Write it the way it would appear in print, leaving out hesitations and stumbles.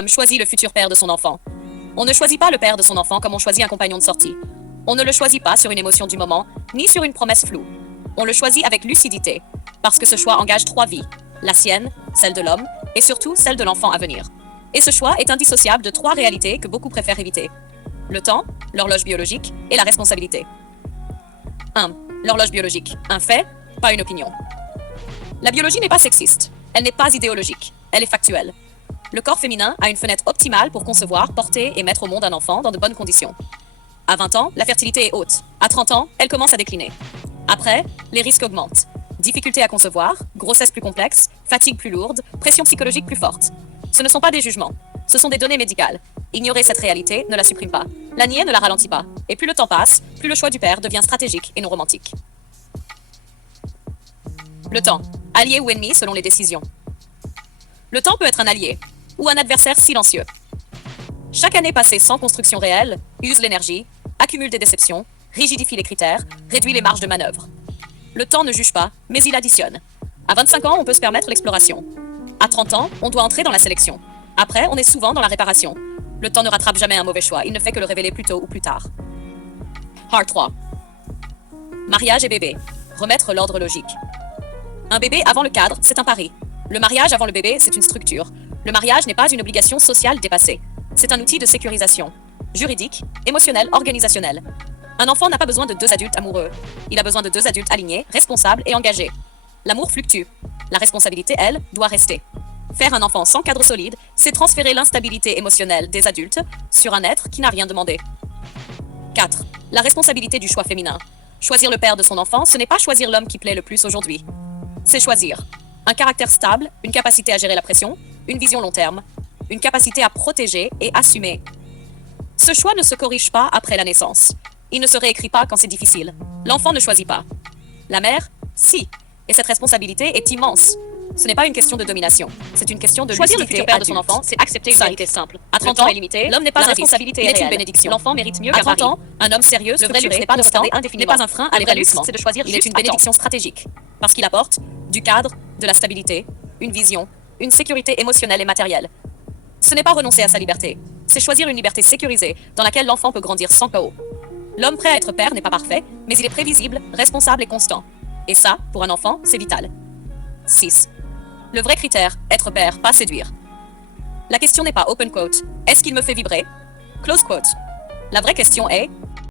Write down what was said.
femme choisit le futur père de son enfant. On ne choisit pas le père de son enfant comme on choisit un compagnon de sortie. On ne le choisit pas sur une émotion du moment, ni sur une promesse floue. On le choisit avec lucidité, parce que ce choix engage 3 vies, la sienne, celle de l'homme, et surtout celle de l'enfant à venir. Et ce choix est indissociable de 3 réalités que beaucoup préfèrent éviter. Le temps, l'horloge biologique et la responsabilité. 1. L'horloge biologique. Un fait, pas une opinion. La biologie n'est pas sexiste. Elle n'est pas idéologique. Elle est factuelle. Le corps féminin a une fenêtre optimale pour concevoir, porter et mettre au monde un enfant dans de bonnes conditions. À 20 ans, la fertilité est haute. À 30 ans, elle commence à décliner. Après, les risques augmentent. Difficulté à concevoir, grossesse plus complexe, fatigue plus lourde, pression psychologique plus forte. Ce ne sont pas des jugements. Ce sont des données médicales. Ignorer cette réalité ne la supprime pas. La nier ne la ralentit pas. Et plus le temps passe, plus le choix du père devient stratégique et non romantique. Le temps. Allié ou ennemi selon les décisions. Le temps peut être un allié ou un adversaire silencieux. Chaque année passée sans construction réelle use l'énergie, accumule des déceptions, rigidifie les critères, réduit les marges de manœuvre. Le temps ne juge pas, mais il additionne. À 25 ans, on peut se permettre l'exploration. À 30 ans, on doit entrer dans la sélection. Après, on est souvent dans la réparation. Le temps ne rattrape jamais un mauvais choix, il ne fait que le révéler plus tôt ou plus tard. Part 3. Mariage et bébé. Remettre l'ordre logique. Un bébé avant le cadre, c'est un pari. Le mariage avant le bébé, c'est une structure. Le mariage n'est pas une obligation sociale dépassée. C'est un outil de sécurisation. Juridique, émotionnel, organisationnel. Un enfant n'a pas besoin de 2 adultes amoureux. Il a besoin de 2 adultes alignés, responsables et engagés. L'amour fluctue. La responsabilité, elle, doit rester. Faire un enfant sans cadre solide, c'est transférer l'instabilité émotionnelle des adultes sur un être qui n'a rien demandé. 4. La responsabilité du choix féminin. Choisir le père de son enfant, ce n'est pas choisir l'homme qui plaît le plus aujourd'hui. C'est choisir un caractère stable, une capacité à gérer la pression, une vision long terme, une capacité à protéger et assumer. Ce choix ne se corrige pas après la naissance. Il ne se réécrit pas quand c'est difficile. L'enfant ne choisit pas. La mère, si. Et cette responsabilité est immense. Ce n'est pas une question de domination. C'est une question de Choisir le lucidité futur père de adulte. son enfant, c'est accepter une Cinq. réalité simple. À Le 30 temps ans, est limité, l'homme n'est pas la un risque, responsabilité il est est une réelle. bénédiction. L'enfant mérite mieux À qu'un 30 pari. ans, un homme sérieux, Le vrai luxe structuré, n'est pas de constant, retarder indéfiniment. n'est pas un frein à Le vrai luxe, l'épanouissement. c'est de choisir Il est juste une à temps. bénédiction stratégique, parce qu'il apporte du cadre, de la stabilité, une vision, une sécurité émotionnelle et matérielle. Ce n'est pas renoncer à sa liberté, c'est choisir une liberté sécurisée dans laquelle l'enfant peut grandir sans chaos. L'homme prêt à être père n'est pas parfait, mais il est prévisible, responsable et constant. Et ça, pour un enfant, c'est vital. 6. Le vrai critère, être père, pas séduire. La question n'est pas open quote, est-ce qu'il me fait vibrer? Close quote. La vraie question est,